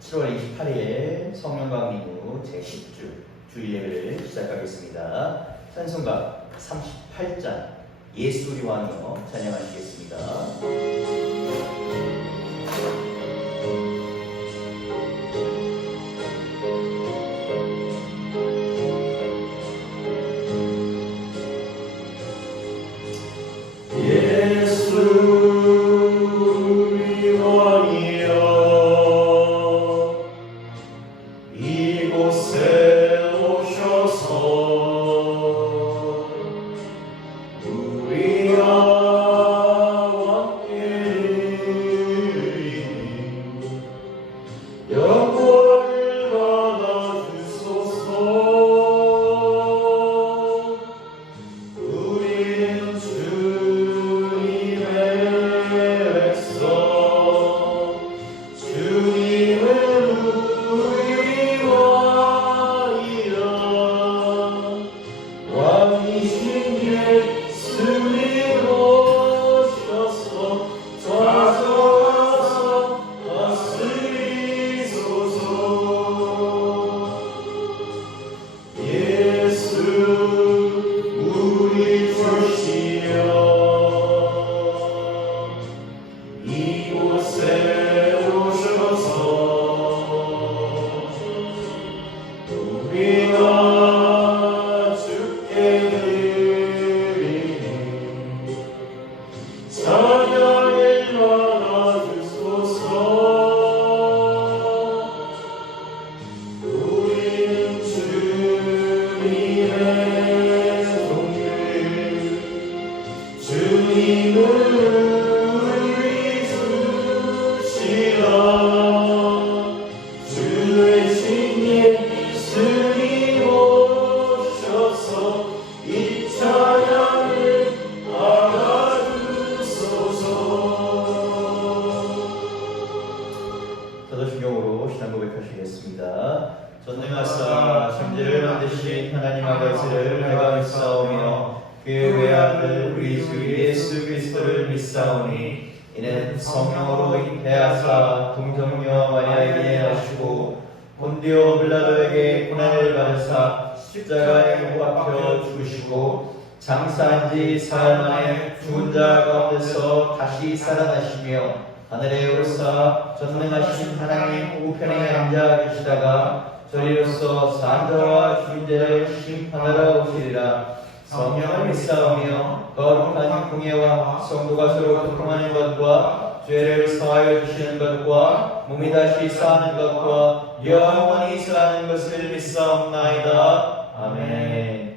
7월 28일 성령강림후 제10주 주일예배를 시작하겠습니다. 찬송가 38장 예수 우리 왕이여 찬양하시겠습니다. 전능하사 천지를 만드신 하나님 아버지를 내가 믿사오며 그의 외아들 우리 주 예수 그리스도를 믿사오니 이는 성령으로 잉태하사 동정녀 마리아에게 하시고 본디오 빌라도에게 고난을 받으사 십자가에 못 박혀 죽으시고 장사한 지 사흘 만에 죽은 자 가운데서 다시 살아나시며 하늘에 오르사 전능하신 하나님 우편에 앉아 계시다가 저리로서 산자와 죽은 자를 심판하러 오시리라. 성령을 믿사오며 거룩한 공예와 성도가 서로 교통하는 것과 죄를 사하여 주시는 것과 몸이 다시 사는 것과 영원히 사는 것을 믿사옵나이다. 아멘.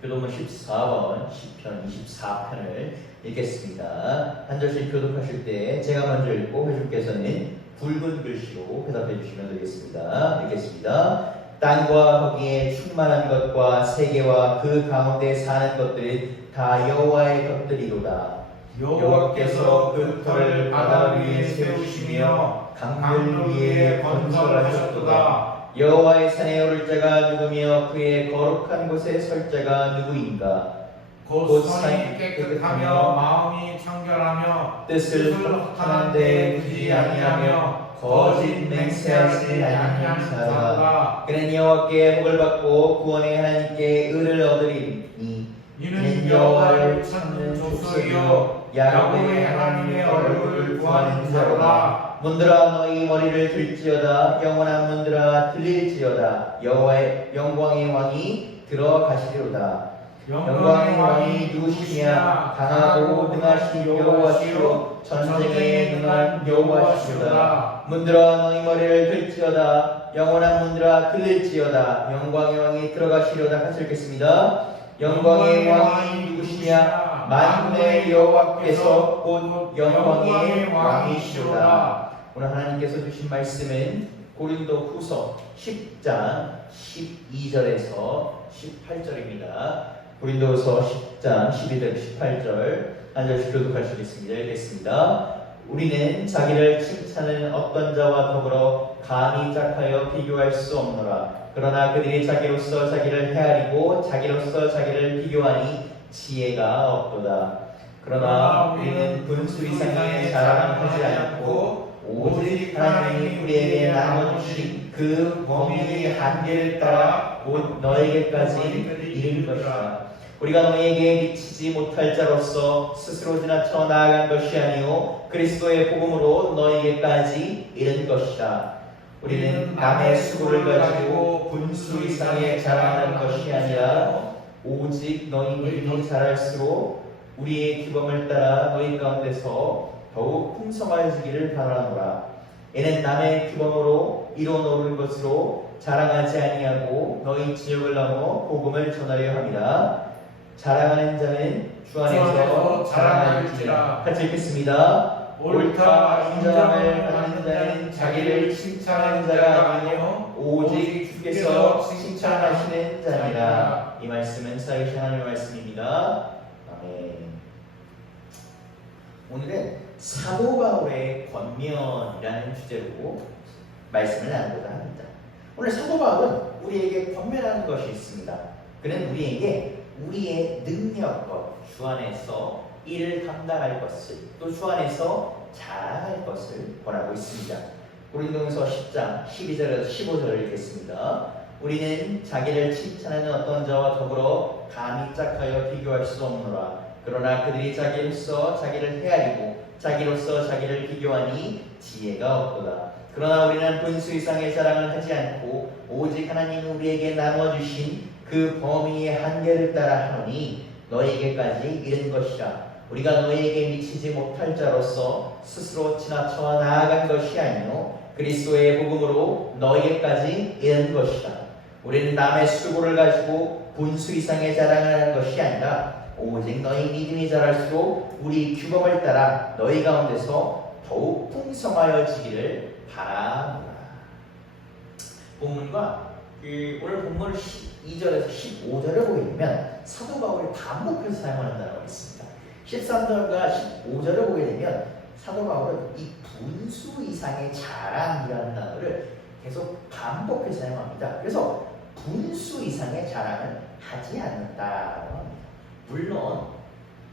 교도문 14번 시편 24편을 읽겠습니다. 한 절씩 교독하실 때 제가 먼저 읽고 회주께서는 붉은 글씨로 대답해 주시면 되겠습니다. 읽겠습니다. 땅과 거기에 충만한 것과 세계와 그 가운데 사는 것들은 다 여호와의 것들이로다. 여호와께서 그 터를 바다 위에 세우시며 강들 위에 건설하셨도다. 여호와의 산에 오를 자가 누구며 그의 거룩한 곳에 설 자가 누구인가? 곧 손이 깨끗하며 마음이 청결하며 뜻을 하는 데 굳이 아니하며 거짓 맹세하지 아니하는 자라. 그는 여호와께 복을 받고 구원의 하나님께 의를 얻으리니 이는 여호와를 찾는 족속이요 야곱의 하나님의 얼굴을 구하는 자로다. 문들아 너희 머리를 들지어다. 영원한 문들아 들릴지어다. 여호와의 영광의 왕이 들어가시리로다. 영광의 왕이 누구시냐? 강하고 능하신 여호와시요 전쟁에 능한 여호와시로다. 문들아 너희 머리를 들지어다. 영원한 문들아 들릴지어다. 영광의 왕이 들어가시리로다. 같이 읽겠습니다. 영광의 왕이 누구시냐? 만군의 여호와께서 곧 영광의 왕이시로다. 오늘 하나님께서 주신 말씀은 고린도 후서 10장 12절에서 18절입니다. 고린도서 10장 12절 18절 한 절씩 교독하시겠습니다. 읽겠습니다. 우리는 자기를 칭찬하는 어떤 자와 더불어 감히 짝하여 비교할 수 없노라. 그러나 그들이 자기로서 자기를 헤아리고 자기로서 자기를 비교하니 지혜가 없도다. 그러나 우리는 분수 이상의 자랑을 하지 않고 오직 하나님이 우리에게 나눠주신 그 범위의 한계를 따라 곧 너에게까지 이를 것이다. 우리가 너에게 미치지 못할 자로서 스스로 지나쳐 나아간 것이 아니요 그리스도의 복음으로 너에게까지 이른 것이다. 우리는 남의 수고를 가지고 분수 이상의 자랑하는 것이 아니라 오직 너희 믿음이 자랄수록 우리의 규범을 따라 너희 가운데서 더욱 풍성해지기를 바라노라. 이는 남의 규범으로 이뤄놓은 것으로 자랑하지 아니하고 너희 지역을 넘어 복음을 전하려 함이라. 자랑하는 자는 주 안에서 자랑할지라. 같이 읽겠습니다. 옳다 인정을 받는 자는 자기를 칭찬하는 자가 아니요 오직 주께서 칭찬하시는 자니라. 이 말씀은 살아계신 하나님의 말씀입니다. 아멘. 오늘은 사도 바울의 권면이라는 주제로 말씀을 나누고자 합니다. 오늘 사도 바울은 우리에게 권면하는 것이 있습니다. 그는 우리에게 우리의 능력과 주 안에서 일을 감당할 것을 또 주 안에서 자랑할 것을 권하고 있습니다. 고린도전서 10장 12절에서 15절을 읽겠습니다. 우리는 자기를 칭찬하는 어떤 자와 더불어 감히 짝하여 비교할 수 없노라. 그러나 그들이 자기로서 자기를 헤아리고 자기로서 자기를 비교하니 지혜가 없도다. 그러나 우리는 분수 이상의 자랑을 하지 않고 오직 하나님이 우리에게 나눠주신 그 범위의 한계를 따라 하노니 너희에게까지 이른 것이라. 우리가 너희에게 미치지 못할 자로서 스스로 지나쳐 나아간 것이 아니요 그리스도의 복음으로 너희에게까지 이른 것이다. 우리는 남의 수고를 가지고 분수 이상의 자랑을 하는 것이 아니라 오직 너희 믿음이 자랄수록 우리 규범을 따라 너희 가운데서 더욱 풍성하여지기를 바라노라. 본문과 오늘 본문 12절에서 15절을 보게 되면 사도 바울이 반복해서 사용하는 단어가 있습니다. 13절과 15절을 보게 되면 사도 바울은 이 분수 이상의 자랑이라는 단어를 계속 반복해서 사용합니다. 그래서 분수 이상의 자랑을 하지 않는다고 합니다. 물론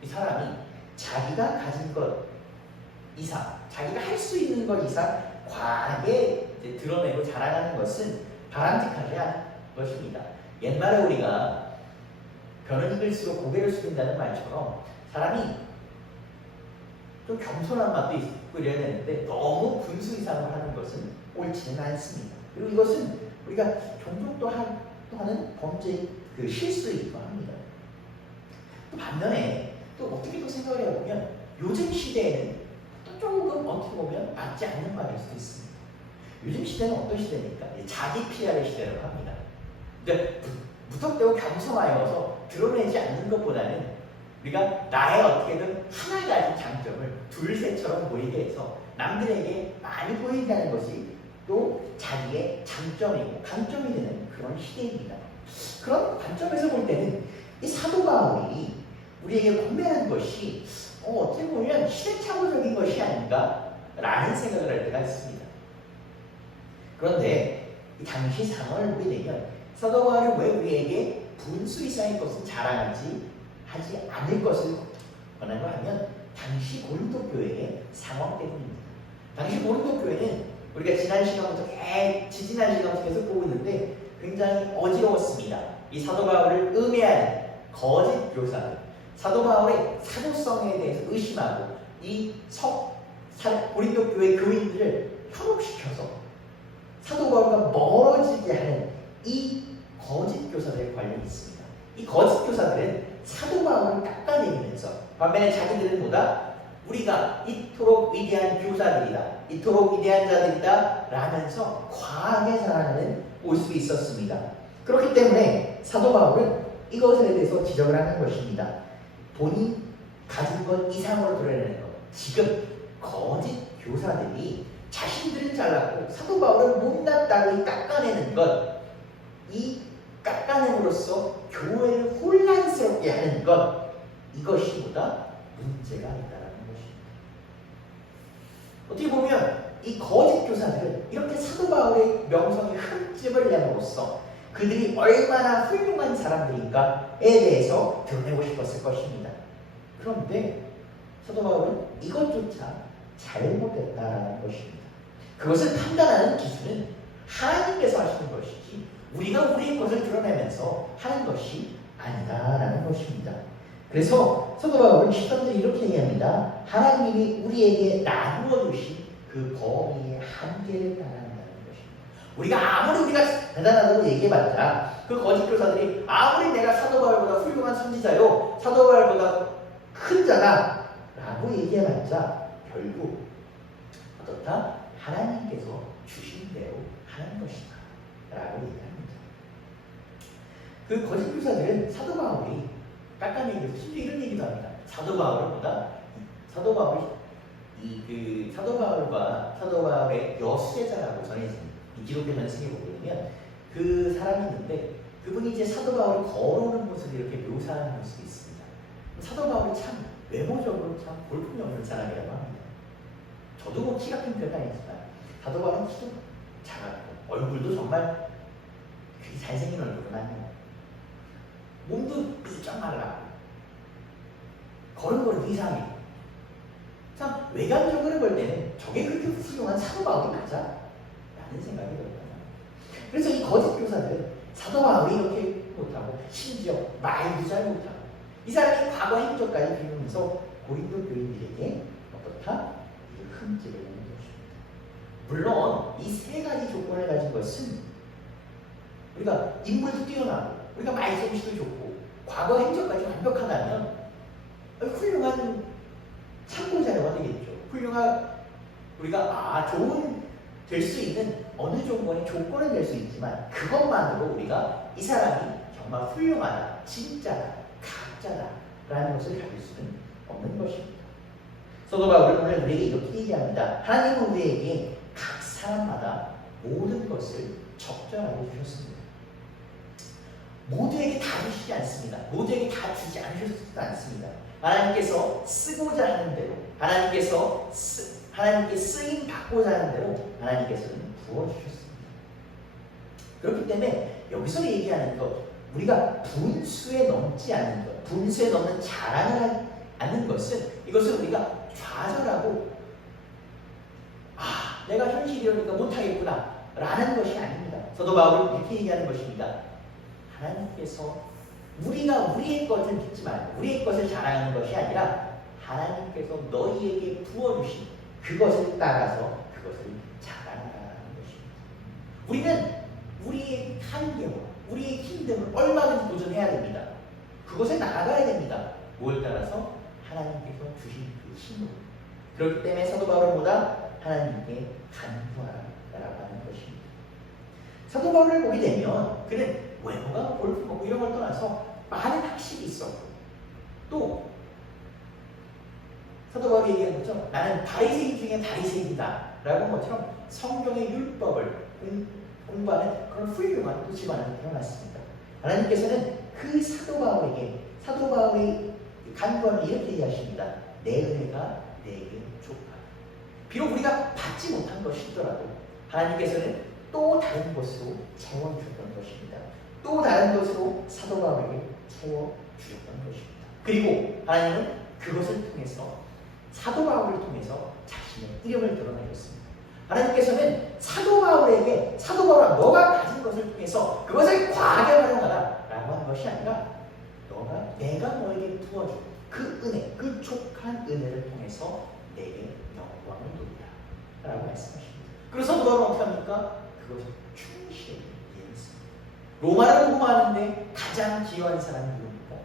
이 사람이 자기가 가진 것 이상, 자기가 할 수 있는 것 이상 과하게 드러내고 자랑하는 것은 바람직하지 않은 것입니다. 옛날에 우리가 변은 익을수록 고개를 숙인다는 말처럼 사람이 좀 겸손한 맛도 있고 이래야 되는데 너무 분수 이상을 하는 것은 옳지는 않습니다. 그리고 이것은 우리가 종종 또 하는 범죄의 실수이기도 합니다. 또 반면에 또 어떻게 또 생각을 해보면 요즘 시대에는 또 조금 어떻게 보면 맞지 않는 말일 수도 있습니다. 요즘 시대는 어떤 시대입니까? 자기 PR의 시대라고 합니다. 그러니까 무턱대고 겸손하여서 드러내지 않는 것보다는 우리가 나의 어떻게든 하나 가진 장점을 둘셋처럼 보이게 해서 남들에게 많이 보인다는 것이 또 자기의 장점이고 강점이 되는 그런 시대입니다. 그런 관점에서 볼 때는 이 사도 바울이 우리에게 권면하는 것이 어떻게 보면 시대착오적인 것이 아닌가라는 생각을 할 때가 있습니다. 그런데 이 당시 상황을 보게 되면 사도 바울은 왜 우리에게 분수 이상의 것은 자랑하지 않을 것을 권하고 하면 당시 고린도 교회의 상황 때문입니다. 당시 고린도 교회는 우리가 지난 시간부터 지지난 시간부터 계속 보고 있는데 굉장히 어지러웠습니다. 이 사도 바울을 음해하는 거짓 교사들, 사도 바울의 사도성에 대해서 의심하고 이 고린도 교회 교인들을 현혹시켜서 사도 바울과 멀어지게 하는 이 거짓 교사들의 관련이 있습니다. 이 거짓 교사들은 사도 바울을 깎아내리면서 반면에 자기들은 뭐다? 우리가 이토록 위대한 교사들이다, 이토록 위대한 자들이다 라면서 과하게 자랑하는 모습이 있었습니다. 그렇기 때문에 사도 바울은 이것에 대해서 지적을 하는 것입니다. 본인 가진 것 이상으로 드러내는 것. 지금 거짓 교사들이 자신들은 잘났고 사도 바울은 못났다고 깎아내는 것, 이 깎아냄으로써 교회를 혼란스럽게 하는 것, 이것이 보다 문제가 있다는 것입니다. 어떻게 보면 이 거짓 교사들은 이렇게 사도 바울의 명성에 흠집을 내므로써 그들이 얼마나 훌륭한 사람들인가에 대해서 드러내고 싶었을 것입니다. 그런데 사도 바울은 이것조차 잘못했다는 것입니다. 그것을 판단하는 기술은 하나님께서 하시는 것이지 우리가 우리의 것을 드러내면서 하는 것이 아니다라는 것입니다. 그래서 사도 바울은 13절에 이렇게 얘기합니다. 하나님이 우리에게 나누어 주신 그 범위의 한계를 따라한다는 것입니다. 우리가 대단하다고 얘기해봤자 그 거짓 교사들이 아무리 내가 사도 바울보다 훌륭한 선지자요 사도 바울보다 큰 자다 라고 얘기해봤자 결국 어떻다? 하나님께서 주신 대로 하는 것이다 라고 얘기합니다. 그 거짓 교사들은 사도 바울이 깎아내기로 심지어 이런 얘기도 합니다. 사도 바울과 사도 바울의 여수제자라고 전해집니다. 이 기독교 전승에 보게 되면 그 사람이 있는데 그분이 이제 사도 바울이 걸어오는 모습을 이렇게 묘사하는 모습이 있습니다. 사도 바울이 참 외모적으로 참 볼품이 없는 사람이라고 합니다. 저도 뭐 키가 큰 편은 아니지만 사도 바울은 키도 작았고 얼굴도 정말 그렇게 잘생긴 얼굴은 아니에요. 몸도 삐쩍 말라. 걸음걸이 이상해. 참 외관적으로 볼 때는 저게 그렇게 훌륭한 사도 바울이 맞아? 라는 생각이 들어요. 그래서 이 거짓 교사들은 사도 바울이 이렇게 못하고 심지어 말도 잘 못하고 이 사람이 과거 행적까지 비우면서 고린도 교인들에게 어떻다? 흠집을 내는 것입니다. 물론 이 세 가지 조건을 가진 것은 우리가 인물도 뛰어나고 우리가 말솜씨도 좋고 과거 행적까지 완벽하다면 훌륭한 참고 자료가 되겠죠. 우리가 좋은 될 수 있는 어느 정도의 조건은 될 수 있지만 그것만으로 우리가 이 사람이 정말 훌륭하다, 진짜다, 가짜다 라는 것을 가질 수는 없는 것입니다. 사도 바울은 오늘 우리에게 이렇게 얘기합니다. 하나님은 우리에게 각 사람마다 모든 것을 적절하게 주셨습니다. 모두에게 다 주시지 않습니다. 모두에게 다 주지 않으셨지도 않습니다. 하나님께서 쓰고자 하는 대로 하나님께 쓰임 받고자 하는 대로 하나님께서는 부어주셨습니다. 그렇기 때문에 여기서 얘기하는 것 우리가 분수에 넘지 않는 것 분수에 넘는 자랑을 하는 것은 이것을 우리가 좌절하고 내가 현실이 이러니까 못하겠구나 라는 것이 아닙니다. 사도 바울은 이렇게 얘기하는 것입니다. 하나님께서 우리가 우리의 것을 믿지 말고 우리의 것을 자랑하는 것이 아니라 하나님께서 너희에게 부어주신 그것을 따라서 그것을 자랑하라는 것입니다. 우리는 우리의 한계와 우리의 힘듦을 얼마든지 도전해야 됩니다. 그것에 나아가야 됩니다. 뭘 따라서? 하나님께서 주신 그 힘으로. 그렇기 때문에 사도 바울보다 하나님께 간구하라라고 하는 것입니다. 사도 바울을 보게 되면 그는 외모가 볼품없고 이런 걸 떠나서 많은 학식이 있었고 또 사도 바울이 얘기하는 것처럼 나는 바리새인 중에 바리새인이다 라고 한 것처럼 성경의 율법을 공부하는 그런 훌륭한 또 집안에서 태어났습니다. 하나님께서는 그 사도 바울의 간구함을 이렇게 얘기하십니다. 내 은혜가 내게 족하다. 비록 우리가 받지 못한 것이더라도 하나님께서는 또 다른 것으로 채워주셨던 것입니다. 또 다른 것으로 사도 바울에게 채워주셨던 것입니다. 그리고 하나님은 그것을 통해서 사도 바울을 통해서 자신의 이름을 드러내셨습니다. 하나님께서는 사도 바울에게 사도 바울아 너가 가진 것을 통해서 그것을 과하게 활용하라 라고 하는 것이 아니라 내가 너에게 부어준 그 은혜, 그 족한 은혜를 통해서 내게 영광을 돌리라 라고 말씀하십니다. 그래서 사도 바울은 어떻게 합니까? 그것을 충실히 이해했습니다. 로마를 공부하는데 가장 기여한 사람이 누굽니까?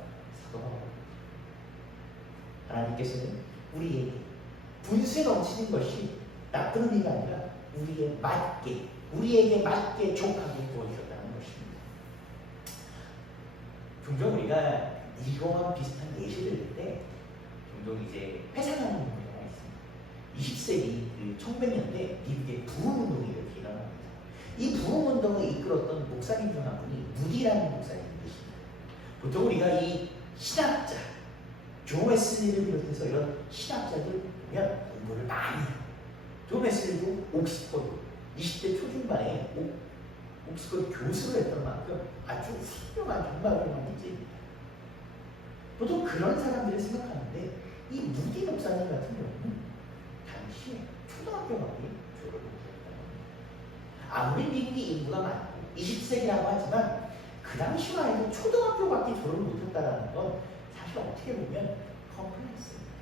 사도 바울. 하나님께서는 우리에게 분수에 넘치는 것이 나쁜 의미가 아니라 우리에게 맞게 족하게 도와주셨다는 것입니다. 종종 우리가 이거와 비슷한 예시를 들 때 종종 이제 회상하는 문제가 있습니다. 20세기 1900년대 미국의 부흥운동이 이렇게 일어납니다. 이 부흥운동을 이끌었던 목사님 중 한 분이 무디라는 목사님이십니다. 보통 우리가 이 신학자 존 웨슬리를 비롯해서 이런 신학자들 보면 공부를 많이 해요. 존 웨슬리도 옥스퍼드 20대 초중반에 옥스퍼드 교수를 했던 만큼 아주 훌륭한 정말 훌륭한 인재입니다. 보통 그런 사람들을 생각하는데 이 무디 목사님 같은 경우는 당시에 초등학교밖에 졸업을 못했다. 아무리 미국이 인구가 많고 20세기라고 하지만 그 당시만 해도 초등학교밖에 졸업을 못했다는 건 사실 어떻게 보면 컴플렉스입니다.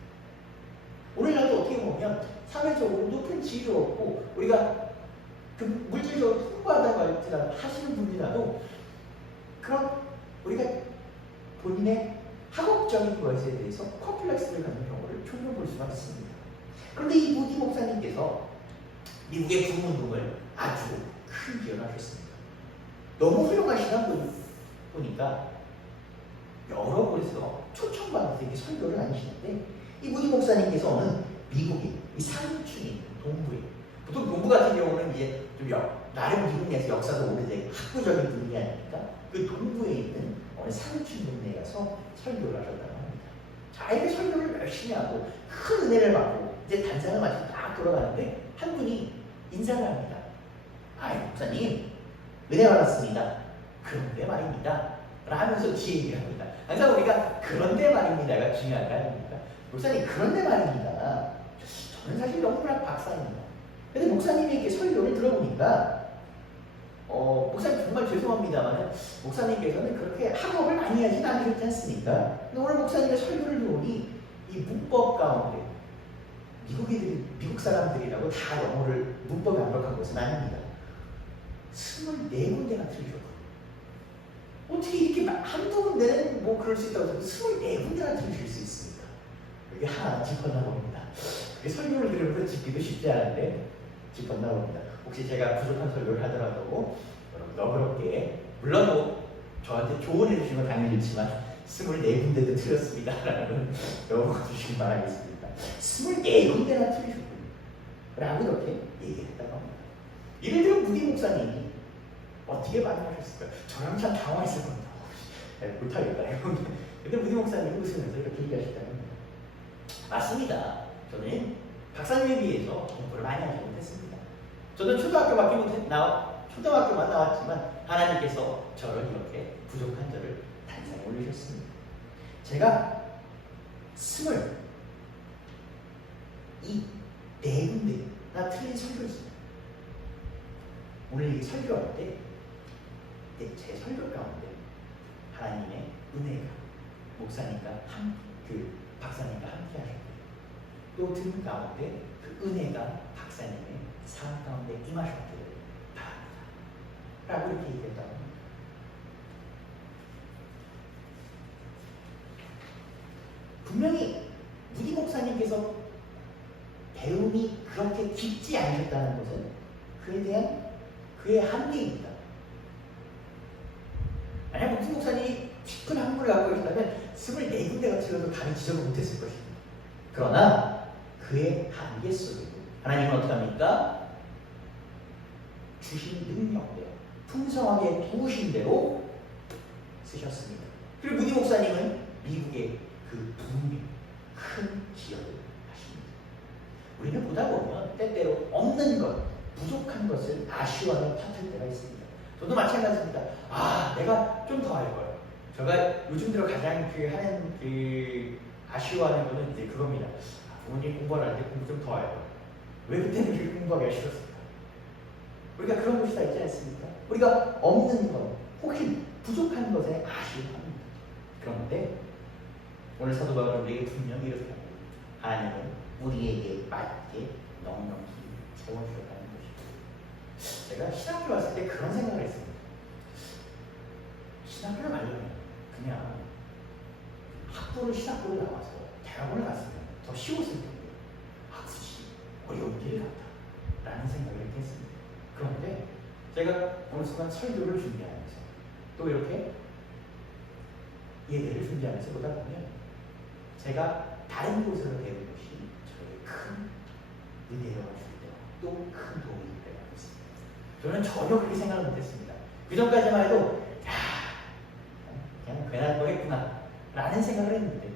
오늘날도 어떻게 보면 사회적으로 높은 지위를 얻고 우리가 그 물질적으로 풍부하다고 할지라도 하시는 분이라도 그런 우리가 본인의 학업적인 것에 대해서 컴플렉스를 갖는 경우를 종종 볼 수가 있습니다. 그런데 이 무디 목사님께서 미국의 구운동을 아주 큰 기여를 하셨습니다. 너무 훌륭하시다 보니까 여러 곳에서 초청받아서 이렇게 설교를 다니시는데 이 무디 목사님께서는 미국의 이 상층인 동부에 보통 동부 같은 경우는 이제 좀 나름 미국 내에서 역사도 오래된 학구적인 분위기 아닙니까? 그 동부에 있는 어느 상층 동네에 가서 설교를 하셨다고 합니다. 자, 이렇게 설교를 열심히 하고 큰 은혜를 받고 이제 단장을 마치고 딱 돌아가는데 한 분이 인사를 합니다. 아이 목사님 은혜 받았습니다. 그런데 말입니다. 라면서 뒤에 얘기를 합니다. 항상 우리가 그런데 말입니다가 중요한 거 아닙니까? 목사님 그런데 말입니다. 저는 사실 영문학 박사입니다. 근데 목사님에게 설교를 들어보니까 목사님 정말 죄송합니다만 목사님께서는 그렇게 학업을 많이 하진 않으셨지 않습니까? 근데 오늘 목사님의 설교를 들어보니 이 문법 가운데 미국 사람들이라고 다 영어를 문법이 완벽한 것은 아닙니다. 24군데가 틀리셨고 어떻게 이렇게 한두 군데는 뭐 그럴 수 있다고 해서 24군데나 틀리실 수 있습니까? 이게 하나 짚었나 봅니다. 설교를 들으면서 짚기도 쉽지 않은데 짚었나 봅니다. 혹시 제가 부족한 설교를 하더라도 여러분 너그럽게 물론 뭐 저한테 조언해 주시면 당연히 좋지만 24군데도 틀렸습니다 라는 넘어가 주시기 바라겠습니다. 24군데나 틀리셨군요 라고 이렇게 얘기했다고 합니다. 예를 들어 무디 목사님이 어떻게 반응하셨을까요? 저랑 참 당황했을 겁니다. 못하겠다. 근데 무디 목사님이 웃으면서 이렇게 얘기하셨다고 합니다. 맞습니다. 저는 박사님에 비해서 공부를 많이 하지 못했습니다. 저는 초등학교만 나왔지만 하나님께서 저를 이렇게 부족한 저를 단상에 올리셨습니다. 제가 24군데나 틀린 설교였습니다. 오늘 이 설교할 때 제 설교 가운데 하나님의 은혜가 목사님과 박사님과 함께 하셨고 또 등 가운데 그 은혜가 박사님의 삶 가운데 임하셨기를 바랍니다 라고 이렇게 얘기했다고 합니다. 분명히 무디 목사님께서 배움이 그렇게 깊지 않으셨다는 것은 그에 대한 그의 한계입니다. 만약 무디 목사님이 깊은 학문을 갖고 계신다면 24군데가 틀려도 감히 지적을 못했을 것입니다. 그러나 그의 한계 속에도 하나님은 어떻게 합니까? 주신 능력대로 풍성하게 부으신 대로 쓰셨습니다. 그리고 무디 목사님은 미국의 그 부흥에 큰 기여를 하십니다. 우리는 보다 보면 때때로 없는 것, 부족한 것을 아쉬워하는 파트일 때가 있습니다. 저도 마찬가지입니다. 내가 좀 더 할 걸. 제가 요즘 들어 가장 하는 아쉬워하는 거는 이제 그겁니다. 부모님 공부를 할 때 공부 좀 더 할 걸. 왜 그때는 그렇게 공부하기가 싫었을까? 우리가 그런 것이 다 있지 않습니까? 우리가 없는 것, 혹시 부족한 것에 아쉬워합니다. 그런데 오늘 사도 바울은 우리에게 분명히 이렇게 합니다. 하나님은 우리에게 맞게 넉넉히 채워주셨다는 것입니다. 제가 신학교 왔을 때 그런 생각을 했습니다. 신학교를 가려면 그냥 신학교를 나와서 대학원을 갔으면 더 쉬웠을 텐데 굳이 어려운 길을 갔다 라는 생각을 했습니다. 그런데 제가 어느 순간 설교를 준비하면서 또 이렇게 예배를 준비하면서 보다 보면 제가 다른 곳에서 배운 것이 저에게 큰 은혜가 줄 때와 또 큰 도움이 될 때가 있습니다. 저는 전혀 그렇게 생각을 못했습니다. 그 전까지만 해도 그냥 괜한 거 했구나 라는 생각을 했는데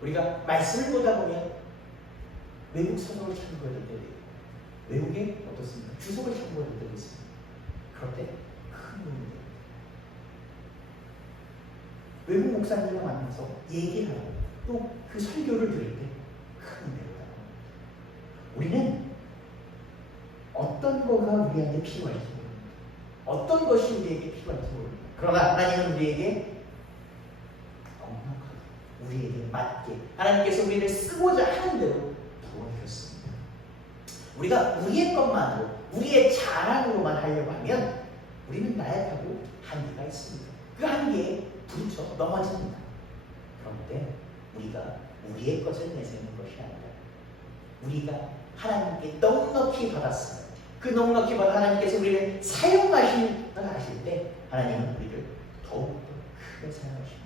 우리가 말씀을 보다 보면 외국 서적을 참고해야 될 때도 있고 외국에 어떻습니까? 주석을 참고해야 될 때도 있습니다. 그럴 때 큰 도움이 됩니다. 외국 목사님과 만나서 얘기를 하고 또 그 설교를 들을 때 큰 은혜가 됩니다. 우리는 어떤 거가 우리한테 필요할지 모릅니다. 어떤 것이 우리에게 필요할지 모릅니다. 그러나 하나님은 우리에게 넉넉하게, 우리에게 맞게 하나님께서 우리를 쓰고자 하는 대로 부어주셨습니다. 우리가 우리의 것만으로, 우리의 자랑으로만 하려고 하면 우리는 나약하고 한계가 있습니다. 그 한계에 부딪혀 넘어집니다. 그런데 우리가 우리의 것을 내세우는 것이 아니라 우리가 하나님께 넉넉히 받았으면 그 넉넉히 받은 하나님께서 우리를 사용하실 때 하나님은 우리를 더욱더 크게 사용하십니다.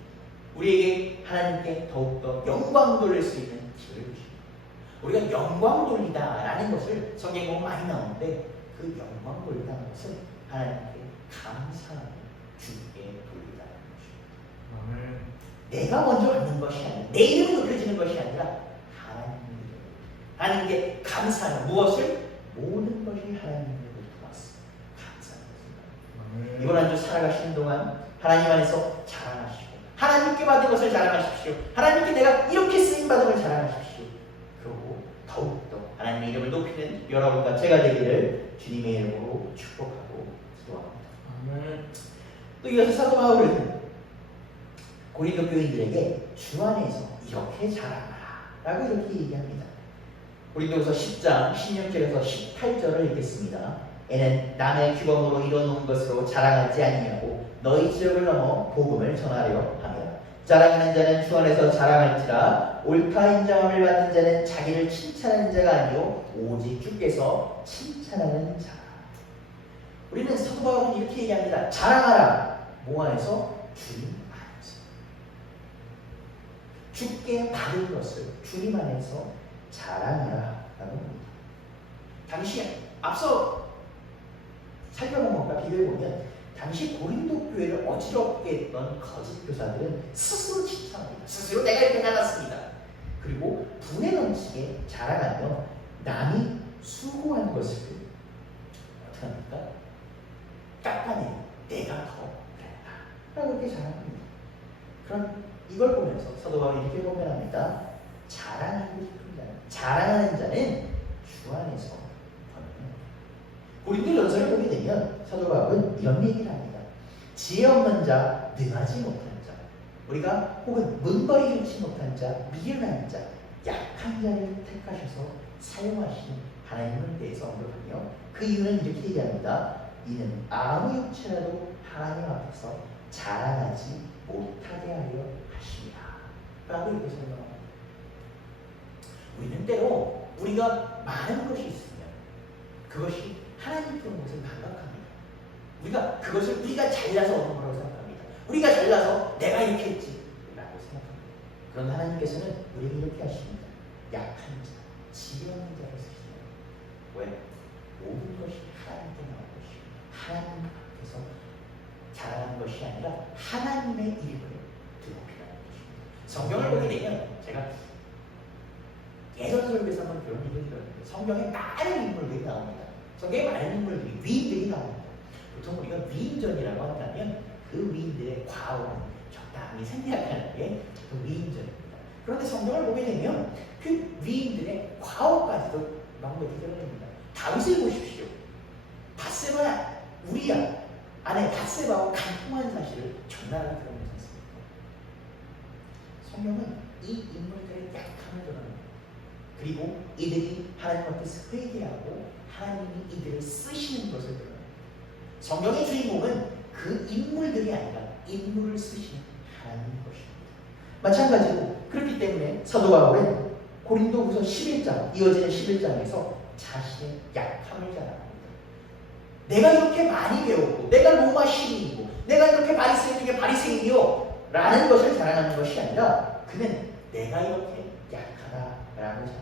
우리에게 하나님께 더욱더 영광 돌릴 수 있는 기회를 주십니다. 우리가 영광 돌리다라는 것을 성경에 보면 많이 나오는데 그 영광 돌리다는 것은 하나님께 감사하게 주께 돌리다는 것입니다. 아멘. 내가 먼저 받는 것이 아니라 내 이름이 높여지는 것이 아니라 하나님께 감사하는 무엇을? 모든 것이 하나님으로부터 왔습니다. 감사합니다. 이번 한 주 살아가시는 동안 하나님 안에서 자랑하시고 하나님께 받은 것을 자랑하십시오. 하나님께 내가 이렇게 쓰임받은 걸 자랑하십시오. 그리고 더욱더 하나님의 이름을 높이는 여러분과 제가 되기를 주님의 이름으로 축복하고 기도합니다. 아멘. 또 이어서 사도 바울은 고린도 교인들에게 주 안에서 이렇게 자랑하라 라고 이렇게 얘기합니다. 고린도서 10장 16절에서 18절을 읽겠습니다. 애는 남의 규범으로 이뤄놓은 것으로 자랑하지 아니하고 너희 지역을 넘어 복음을 전하려 하며 자랑하는 자는 주 안에서 자랑할지라 옳다 인정함을 받는 자는 자기를 칭찬하는 자가 아니요 오직 주께서 칭찬하는 자. 우리는 사도 바울은 이렇게 얘기합니다. 자랑하라. 뭐 안에서? 주님 안에서. 주께 받은 것을 주님 안에서 자랑하라 라고 합니다. 당시 앞서 살펴본 것과 비교해보면 당시 고린도 교회를 어지럽게 했던 거짓 교사들은 스스로 칭찬합니다. 스스로 내가 이렇게 나갔습니다. 그리고 분에 넘치게 자랑하며 남이 수고한 것을 어떻게 합니까? 깎아내고 내가 더 그랬다 라고 이렇게 자랑합니다. 그럼 이걸 보면서 사도 바울이 이렇게 고백합니다. 자랑하고 싶은 자는, 자랑하는 자는 주 안에서 고린도 전서를 보게 되면 사도 바울은 이런 얘기를 합니다. 지혜 없는 자, 능하지 못한 자, 우리가 혹은 문벌이 좋지 못한 자, 미련한 자, 약한 자를 택하셔서 사용하시는 하나님을 대해서 언급하며 그 이유는 이렇게 얘기합니다. 이는 아무 육체라도 하나님 앞에서 자랑하지 못하게 하려 하십니다 라고 이렇게 설명합니다. 우리는 때로 우리가 많은 것이 있으면 그것이 하나님 주는 것을 망각합니다. 우리가 그것을 우리가 잘나서 얻은 거라고 생각합니다. 우리가 잘나서 내가 이렇게 했지 라고 생각합니다. 그런데 하나님께서는 우리에게 이렇게 하십니다. 약한 자, 지혜 없는 자를 쓰시는 왜? 모든 것이 하나님께 나온 것이고 하나님 앞에서 자라는 것이 아니라 하나님의 이름을 드높이라는 것입니다. 성경을 보게 되면 제가 예전 설교에서 한번 그런 얘기를 들었는데 성경에 많은 인물들이 나옵니다. 성경에 많은 인물들이 위인들이 나옵니다. 보통 우리가 위인전이라고 한다면 그 위인들의 과오는 적당히 생략하는 게 그 위인전입니다. 그런데 성경을 보게 되면 그 위인들의 과오까지도 넉넉히 드러냅니다. 다윗을 보십시오. 밧세바 우리야 아내 밧세바와 간통한 사실을 적나라하게 드러내지 않습니까? 성경은 이 인물들의 약함을 드러냅니다. 그리고 이들이 하나님 앞에서 회개하고 하나님이 이들을 쓰시는 것을 드러냅니다. 성경의 주인공은 그 인물들이 아니라 인물을 쓰시는 하나님인 것입니다. 마찬가지로 그렇기 때문에 사도 바울은 고린도후서 11장 이어지는 11장에서 자신의 약함을 자랑합니다. 내가 이렇게 많이 배웠고 내가 로마 시민이고 내가 이렇게 바리새인 중에 바리새인이요 라는 것을 자랑하는 것이 아니라 그는 내가 이렇게 약하다라고 자랑합니다.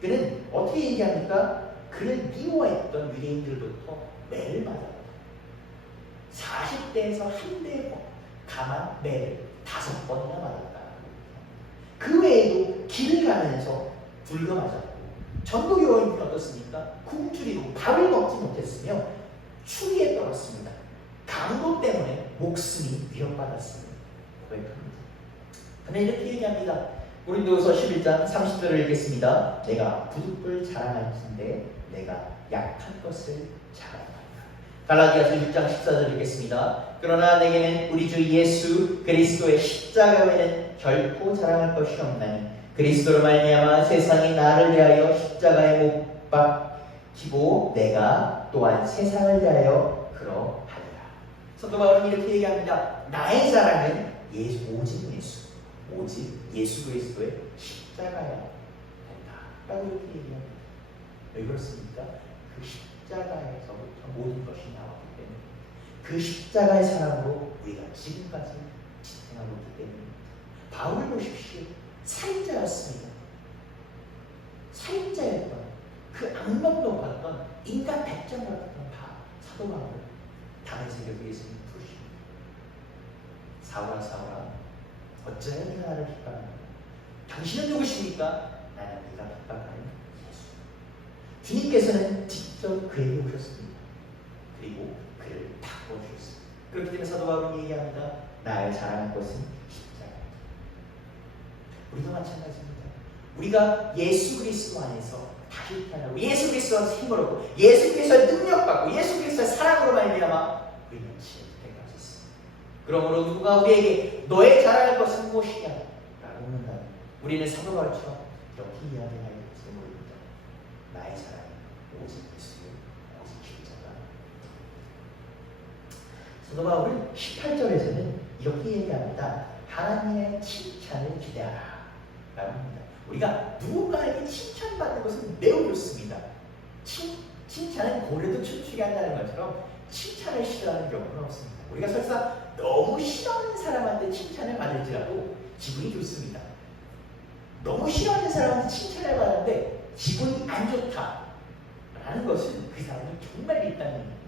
그는 어떻게 얘기합니까? 그는 미워했던 유대인들부터 매를 맞았다. 40대에서 한 대에 가만 매를 5번이나 맞았다. 그 외에도 길을 가면서 불겨 맞았고 전도 요원이 어떻습니까? 굶주리고 밥을 먹지 못했으며 추위에 떨었습니다. 강도 때문에 목숨이 위협받았습니다. 고백합니다. 그는 이렇게 얘기합니다. 고린도후서 11장 30절을 읽겠습니다. 내가 부득불 자랑할진대 내가 약한 것을 자랑한다. 갈라디아서 6장 14절 읽겠습니다. 그러나 내게는 우리 주 예수 그리스도의 십자가 외에는 결코 자랑할 것이 없나니 그리스도로 말미암아 세상이 나를 위하여 십자가에 못 박히고 내가 또한 세상을 위하여 그러하리라. 사도 바울은 이렇게 얘기합니다. 나의 자랑은 오직 예수 그리스도의 십자가야 된다 라고 이렇게 얘기합니다. 왜 그렇습니까? 그 십자가에서부터 모든 것이 나오기 때문에 그 십자가의 사랑으로 우리가 지금까지 지탱하고 있기 때문입니다. 바울을 보십시오. 살인자였습니다. 살인자였던 그 악명도 높았던 인간 백정 같았던 사도 바울을 다메섹에서 예수님이 부르십니다. 사울아 사울아 어찌하여 네가 나를 핍박하느냐? 당신은 누구십니까? 나는 네가 핍박하는 예수. 주님께서는 직접 그에게 오셨습니다. 그리고 그를 바꿔주셨습니다. 그렇기 때문에 사도 바울은 얘기합니다. 나의 자랑할 것은 십자가. 우리도 마찬가지입니다. 우리가 예수 그리스도 안에서 다시 태어나고 예수 그리스도의 힘을 얻고 예수 그리스도의 능력받고 예수 그리스도의 사랑으로 말미암아 우리는 지혜를 갈 수 있습니다. 그러므로 누가 우리에게 너의 자랑할 것은 무엇이냐? 라고 묻는다면 우리는 사도 바울처럼 이렇게 이야기해야 할지 모릅니다. 나의 자랑은 오직 예수요 오직 십자가. 사도 바울은 18절에서는 이렇게 얘기합니다. 하나님의 칭찬을 기대하라 라고 합니다. 우리가 누군가에게 칭찬받는 것은 매우 좋습니다. 칭찬은 고래도 춤추게 한다는 것처럼 칭찬을 싫어하는 경우는 없습니다. 우리가 설사 너무 싫어하는 사람한테 칭찬을 받을지라도 기분이 좋습니다. 너무 싫어하는 사람한테 칭찬을 받는데 기분이 안 좋다라는 것은 그 사람이 정말 있다는 얘기입니다.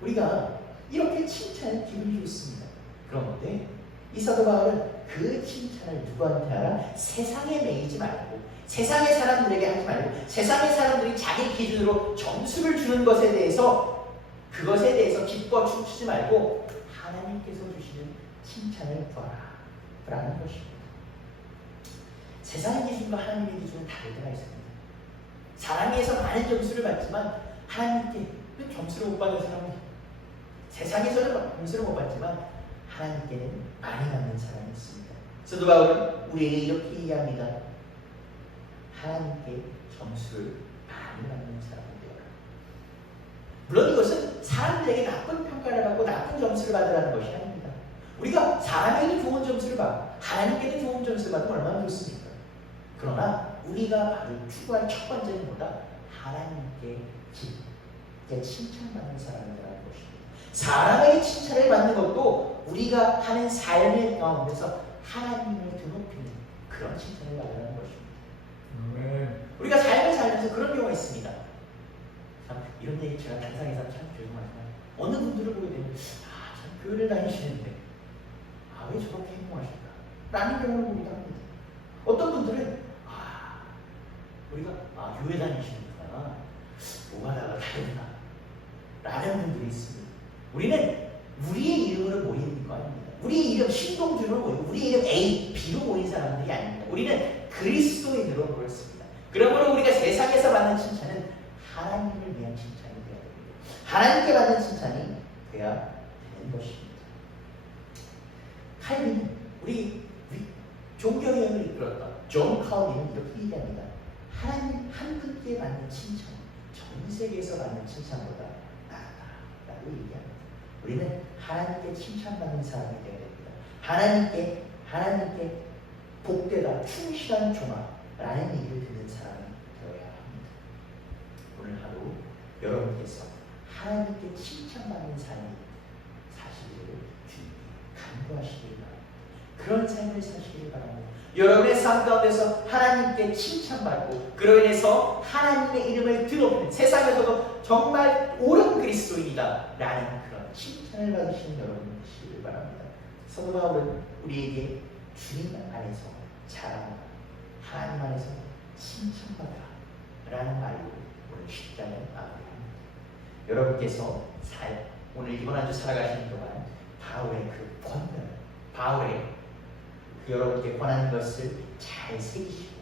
우리가 이렇게 칭찬은 기분이 좋습니다. 그런데 이 사도 바울은 그 칭찬을 누구한테 하라? 세상에 매이지 말고 세상의 사람들에게 하지 말고 세상의 사람들이 자기 기준으로 점수를 주는 것에 대해서 그것에 대해서 기뻐 춤추지 말고 하나님께서 주시는 칭찬을 구하라 라는 것입니다. 세상의 기준과 하나님의 기준은 다를 때가 있습니다. 사람에서 많은 점수를 받지만 하나님께 점수를 못 받는 사람은 세상에서는 점수를 못 받지만 하나님께는 많이 받는 사람이 있습니다. 사도 바울은 우리에게 이렇게 얘기합니다. 하나님께 점수를 많이 받는 사람이 되어라. 물론 이것은 사람들에게 나쁜 평가를 받고 나쁜 점수를 받으라는 것이 아닙니다. 우리가 사람에게 좋은 점수를 받고 하나님께도 좋은 점수를 받으면 얼마나 좋습니까? 그러나 우리가 바로 추구할 첫 번째는 뭐다? 하나님께 칭찬받는 사람이라는 것입니다. 사람에게 칭찬을 받는 것도 우리가 하는 삶의 가운데서 하나님을 드높이는 그런 칭찬을 받으라는 것입니다. 우리가 삶을 살면서 그런 경우가 있습니다. 참 이런 얘기 제가 단상에서 참 죄송하지만 어느 분들을 보게 되면 참 교회를 다니시는데 왜 저렇게 행동하실까? 라는 경우를 보기도 합니다. 어떤 분들은 우리가 교회 다니시는구나 뭐가 다르구나 라는 분들이 있습니다. 우리는 우리의 이름으로 모이는 거 아닙니다. 우리의 이름 신동준으로 모이고 우리의 이름 A, B로 모인 사람들이 아닙니다. 우리는 그리스도인으로 모였습니다. 그러므로 우리가 세상에서 받는 칭찬은 하나님을 위한 칭찬이 되어야 됩니다. 하나님께 받는 칭찬이 되어야 되는 것입니다. 칼빈, 우리 종교여행을 이끌었던 존 칼빈은 이렇게 얘기합니다. 하나님 한 분께 받는 칭찬, 전 세계에서 받는 칭찬보다 낫다라고 얘기합니다. 우리는 하나님께 칭찬받는 사람이 되어야 됩니다. 하나님께 복되다, 충실한 종아라는 얘기를 듣는 사람이 되어야 합니다. 오늘 하루 여러분께서 하나님께 칭찬받는 삶이 사실을 간구하시길 바랍니다. 그런 삶을 사시길 바랍니다. 여러분의 삶 가운데서 하나님께 칭찬받고 그로 인해서 하나님의 이름을 드높이는 세상에서도 정말 옳은 그리스도인이다 라는 그런 칭찬을 받으시는 여러분 되시길 바랍니다. 사도 바울은 우리에게 주님 안에서 자랑하라, 하나님 안에서 칭찬받아라 라는 말로 오늘 10장을 마무리합니다. 여러분께서 오늘 이번 한 주 살아가시는 동안 바울의 그 권면, 바울의 여러분께 권하는 것을 잘 새기시고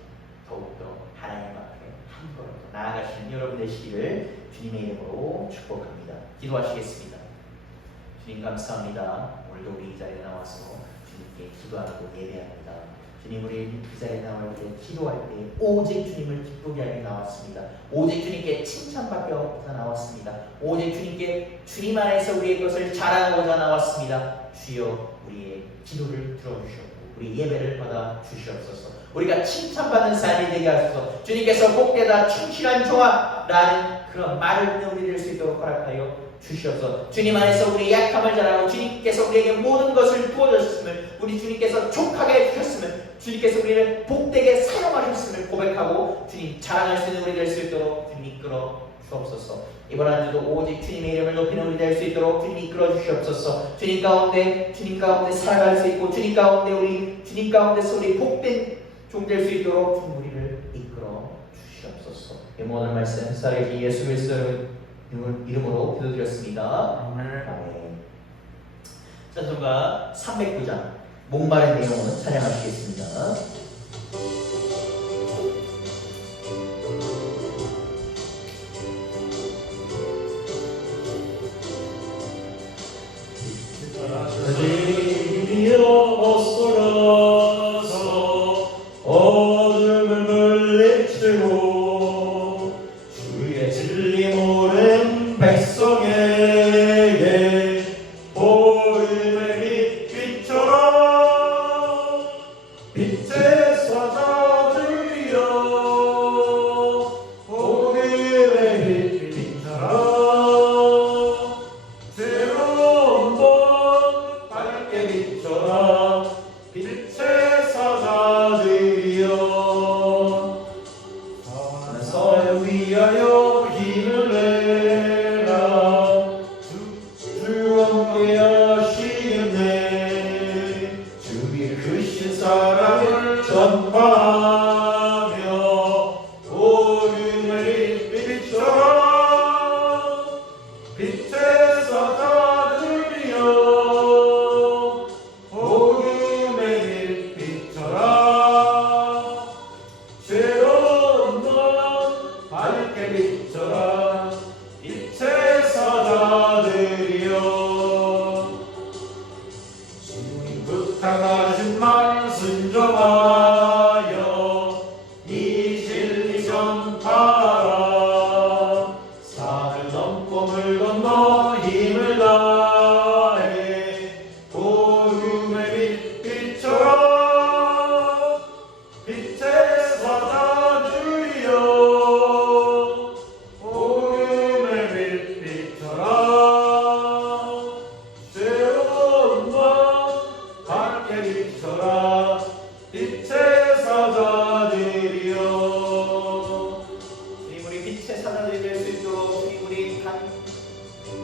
더욱더 하나님 앞에 한 걸음 더 나아가시는 여러분 되시기를 주님의 이름으로 축복합니다. 기도하시겠습니다. 주님 감사합니다. 오늘도 우리 이 자리에 나와서 주님께 기도하고 예배합니다. 주님, 우리 이 자리에 나올 때 기도할 때 오직 주님을 기쁘게 하게 나왔습니다. 오직 주님께 칭찬받고자 나왔습니다. 오직 주님께 주님 안에서 우리의 것을 자랑하고자 나왔습니다. 주여, 우리의 기도를 들어주시옵고 우리 예배를 받아 주시옵소서. 우리가 칭찬받는 삶이 되게 하소서. 주님께서 복되다 충실한 종아라는 그런 말을 듣는 우리 될 수 있도록 허락하여 주시옵소서. 주님 안에서 우리의 약함을 자랑하고 주님께서 우리에게 모든 것을 부어주셨음을, 우리 주님께서 족하게 해주셨음을, 주님께서 우리를 복되게 사용하셨음을 고백하고 주님 자랑할 수 있는 우리 될 수 있도록 주님 이끌어 주옵소서. 이번 한 주도 오직 주님의 이름을 높이는 우리 될 수 있도록 주님 이끌어 주시옵소서. 주님 가운데 살아갈 수 있고 주님 가운데서 우리 복된 종 될 수 있도록 주님 우리를 이끌어 주시옵소서. 이 모든 말씀 살아계신 예수 그리스도의 이름으로 기도드렸습니다. 아멘. 찬송가 309장 목마른 내용은 찬양하시겠습니다. 일어서서 어둠을 물리치고 주의 진리 모른 백성에게 복음의 빛 비춰라. 빛의 사자들이여 복음의 빛 비춰라. 새로운 법 밝게 비춰라. 빛의 사자들이여 선을 위하여 힘을 내라. 주 함께 하시네. 주의 크신 사랑을 전파하며 복음의 빛 비춰라. 빛의 사자들이여 복음의 빛 비춰라. 새로운 것 밝게 비춰라. 빛의 사자들이여 주님 부탁하신 말 순종하여 이 진리 전파하라. 산을 넘고 물 건너 힘을 다해 복음의 빛 비춰라. 빛의 사자들이여 복음의 빛 비춰라. 새로운 것 밝게 비춰라. 빛의 사자들이여 주님, 우리 빛의 사자들이 될 수 있도록 주님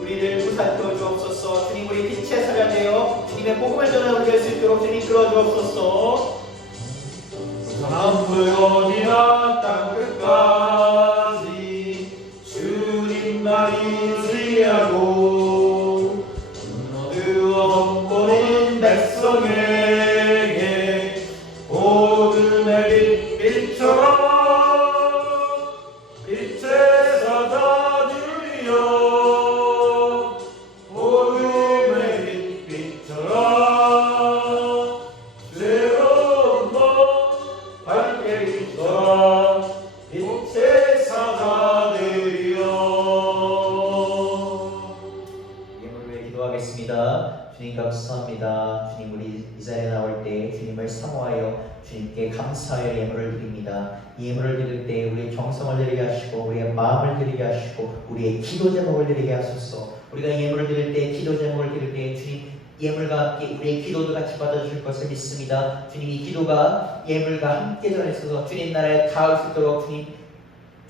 우리를 부살펴 주옵소서. 주님, 우리 빛의 사자 되어 주님의 복음을 전하는 우리 될 수 있도록 주님 이끌어 주옵소서. 남부여기나 땅끝까지 주님만 인지하고 어두워 덮고는 백성에게 복음의 빛 비춰라. 빛의 사자들이여 복음의 빛 비춰라. 새로운 것 밝게 비춰라. 빛의 사자들이여 예물을 위해 기도하겠습니다. 주님 감사합니다. 주님, 우리 이 자리에 나올 때 주님을 사모하여 주님께 감사하여 예물을 드립니다. 이 예물을 드릴 때 우리의 정성을 드리게 하시고 우리의 마음을 드리게 하시고 우리의 기도 제목을 드리게 하소서. 우리가 예물을 드릴 때 기도 제목을 드릴 때 주님 예물과 함께 우리의 기도도 같이 받아주실 것을 믿습니다. 주님, 이 기도가 예물과 함께 전해서서 주님 나라에 닿을 수 있도록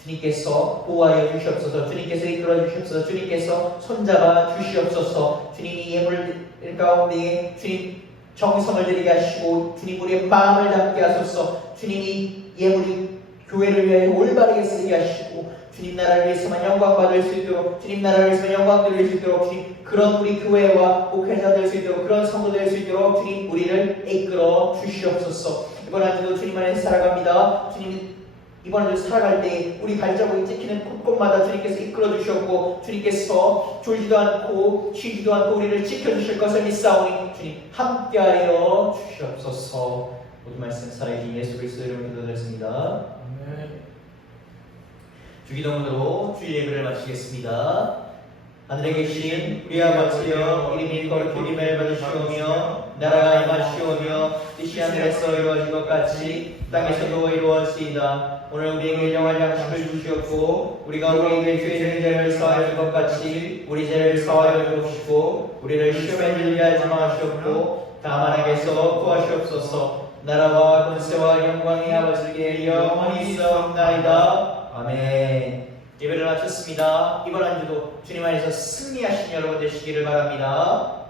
주님께서 보호하여 주시옵소서. 주님께서 이끌어 주시옵소서. 주님께서 손잡아 주시옵소서. 주님, 이 예물 가운데 주님 정성을 드리게 하시고 주님 우리의 마음을 담게 하소서. 주님, 이 예물이 교회를 위해 올바르게 쓰게 하시고 주님 나라를 위해서만 영광 받을 수 있도록, 주님 나라를 위해서만 영광 드릴 수 있도록, 주님 그런 우리 교회와 목회자 될 수 있도록, 그런 성도 될 수 있도록 주님 우리를 이끌어 주시옵소서. 이번 한 주도 주님 안에 살아갑니다. 주님 이번 주 살아갈 때 우리 발자국이 찍히는 곳곳마다 주님께서 이끌어 주셨고 주님께서 졸지도 않고 쉬지도 않고 우리를 지켜주실 것을 믿사오니 주님 함께하여 주시옵소서. 모든 말씀 살아계신 예수 그리스도 이름으로 기도드렸습니다. 아멘. 주기도문으로 주의 예배를 마치겠습니다. 하늘에 계신 우리 아버지여 이름이 거룩히 여김을 받으시오며 나라가 임하시오며 뜻이 하늘에서 이루어진 것 같이 땅에서도 이루어지이다. 오늘 우리에게 일용할 양식을 주시옵고 우리가 우리에게 죄를 죄를 사하여 준 것 같이 우리 죄를 사하여 주옵시고 우리를 시험에 들게 하지 마시옵고 다만 악에서 구하시옵소서. 나라와 권세와 영광이 아버지께 영원히 있사옵나이다. 아멘. 예배를 마쳤습니다. 이번 한 주도 주님 안에서 승리하신 여러분 되시기를 바랍니다.